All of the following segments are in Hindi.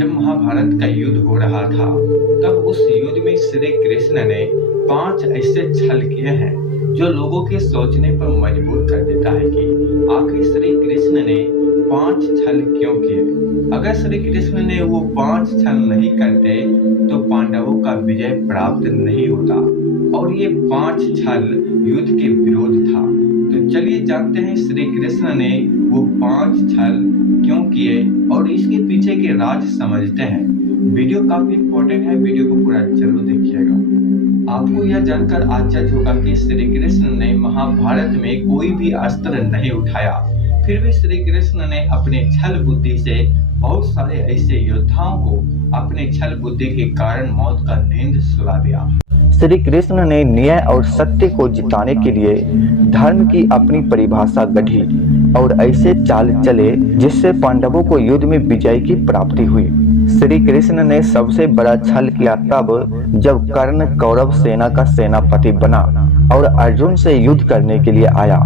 जब महाभारत का युद्ध हो रहा था, तब उस युद्ध में श्री कृष्ण ने 5 ऐसे छल किए हैं जो लोगों के सोचने पर मजबूर कर देता है कि आखिर श्री कृष्ण ने 5 छल क्यों किए। अगर श्री कृष्ण ने वो 5 छल नहीं करते तो पांडवों का विजय प्राप्त नहीं होता, और ये 5 छल युद्ध के विरोध था। तो चलिए जानते हैं श्री कृष्ण ने वो 5 छल क्यों किए और इसके पीछे के राज समझते हैं। वीडियो काफी इंपॉर्टेंट है, वीडियो को पूरा जरूर देखिएगा। आपको यह जानकर आश्चर्य होगा कि श्री कृष्ण ने महाभारत में कोई भी अस्त्र नहीं उठाया, फिर भी श्री कृष्ण ने अपने छल बुद्धि से बहुत सारे ऐसे योद्धाओं को अपने छल बुद्धि के कारण मौत का नींद सुला दिया। श्री कृष्ण ने न्याय और सत्य को जिताने के लिए धर्म की अपनी परिभाषा गढ़ी और ऐसे चाल चले जिससे पांडवों को युद्ध में विजय की प्राप्ति हुई। श्री कृष्ण ने सबसे बड़ा छल किया तब जब कर्ण कौरव सेना का सेनापति बना और अर्जुन से युद्ध करने के लिए आया।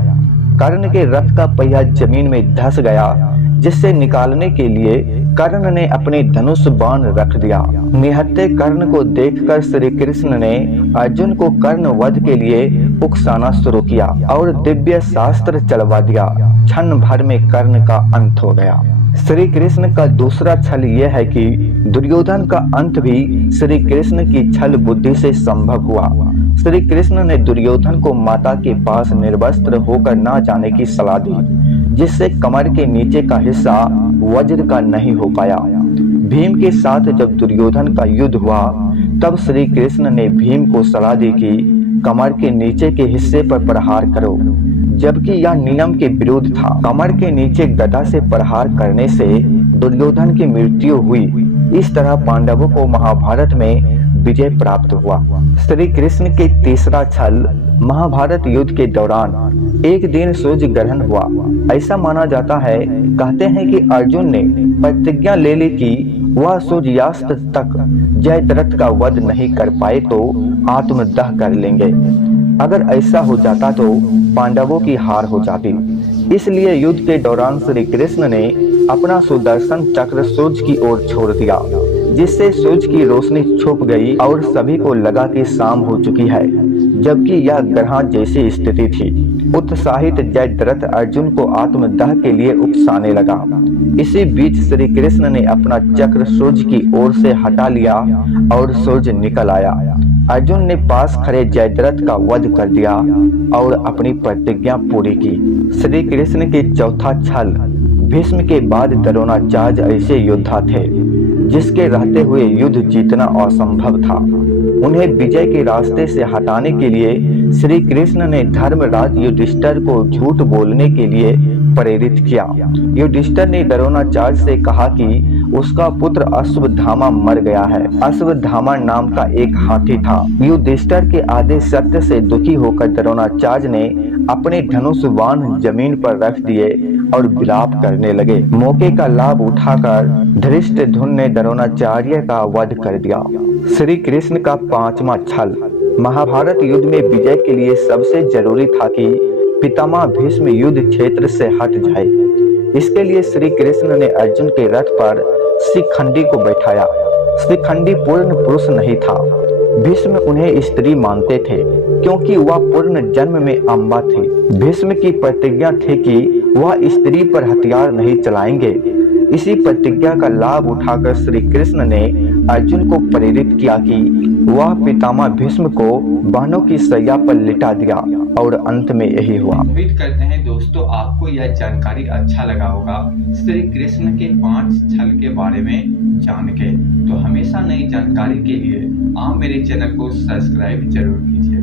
कर्ण के रथ का पहिया जमीन में धंस गया, जिससे निकालने के लिए कर्ण ने अपने धनुष बाण रख दिया। निहत्थे कर्ण को देखकर श्री कृष्ण ने अर्जुन को कर्ण वध के लिए उकसाना शुरू किया और दिव्य शास्त्र चलवा दिया। क्षण भर में कर्ण का अंत हो गया। श्री कृष्ण का दूसरा छल यह है कि दुर्योधन का अंत भी श्री कृष्ण की छल बुद्धि से संभव हुआ। श्री कृष्ण ने दुर्योधन को माता के पास निर्वस्त्र होकर ना जाने की सलाह दी, जिससे कमर के नीचे का हिस्सा वज्र का नहीं हो पाया। भीम के साथ जब दुर्योधन का युद्ध हुआ, तब श्री कृष्ण ने भीम को सलाह दी कि कमर के नीचे के हिस्से पर प्रहार करो, जबकि यह नियम के विरुद्ध था। कमर के नीचे गदा से प्रहार करने से दुर्योधन की मृत्यु हुई। इस तरह पांडवों को महाभारत में विजय प्राप्त हुआ। श्री कृष्ण के तीसरा छल महाभारत युद्ध के दौरान एक दिन सूर्य ग्रहण हुआ। ऐसा माना जाता है, कहते हैं कि अर्जुन ने प्रतिज्ञा ले ली कि वह सूर्यास्त तक जयद्रथ का वध नहीं कर पाए तो आत्मदाह कर लेंगे। अगर ऐसा हो जाता तो पांडवों की हार हो जाती। इसलिए युद्ध के दौरान श्री कृष्ण ने अपना सुदर्शन चक्र सूर्य की ओर छोड़ दिया, जिससे सूर्य की रोशनी छुप गई और सभी को लगा कि शाम हो चुकी है, जबकि यह ग्रहण जैसी स्थिति थी। उत्साहित जयद्रथ अर्जुन को आत्मदाह के लिए उकसाने लगा। इसी बीच श्री कृष्ण ने अपना चक्र सूर्य की ओर से हटा लिया और सूर्य निकल आया। अर्जुन ने पास खड़े जयद्रथ का वध कर दिया और अपनी प्रतिज्ञा पूरी की। श्री कृष्ण के चौथा छल भीष्म के बाद द्रोणाचार्य ऐसे योद्धा थे जिसके रहते हुए युद्ध जीतना असंभव था। उन्हें विजय के रास्ते से हटाने के लिए श्री कृष्ण ने धर्मराज युधिष्ठिर को झूठ बोलने के लिए प्रेरित किया। युधिष्ठिर ने द्रोणाचार्य से कहा कि उसका पुत्र अश्वत्थामा मर गया है। अश्वत्थामा नाम का एक हाथी था। युधिष्ठिर के आदेश सत्य से दुखी होकर द्रोणाचार्य ने अपने धनुष बाण जमीन पर रख दिए और विलाप करने लगे। मौके का लाभ उठाकर धृष्टद्युम्न ने द्रोणाचार्य का वध कर दिया। श्री कृष्ण का पांचवा छल महाभारत युद्ध में विजय के लिए सबसे जरूरी था कि पितामह भीष्म युद्ध क्षेत्र से हट जाए। इसके लिए श्री कृष्ण ने अर्जुन के रथ पर शिखंडी को बैठाया। शिखंडी पूर्ण पुरुष नहीं था। भीष्म उन्हें स्त्री मानते थे क्योंकि वह पूर्ण जन्म में अम्बा थी। भीष्म की प्रतिज्ञा थी कि वह स्त्री पर हथियार नहीं चलाएंगे। इसी प्रतिज्ञा का लाभ उठाकर श्री कृष्ण ने अर्जुन को प्रेरित किया कि वह पितामह भीष्म को बहनों की सैया पर लिटा दिया और अंत में यही हुआ। उम्मीद करते हैं दोस्तों आपको यह जानकारी अच्छा लगा होगा श्री कृष्ण के 5 छल के बारे में जान के। तो हमेशा नई जानकारी के लिए आप मेरे चैनल को सब्सक्राइब जरूर कीजिए।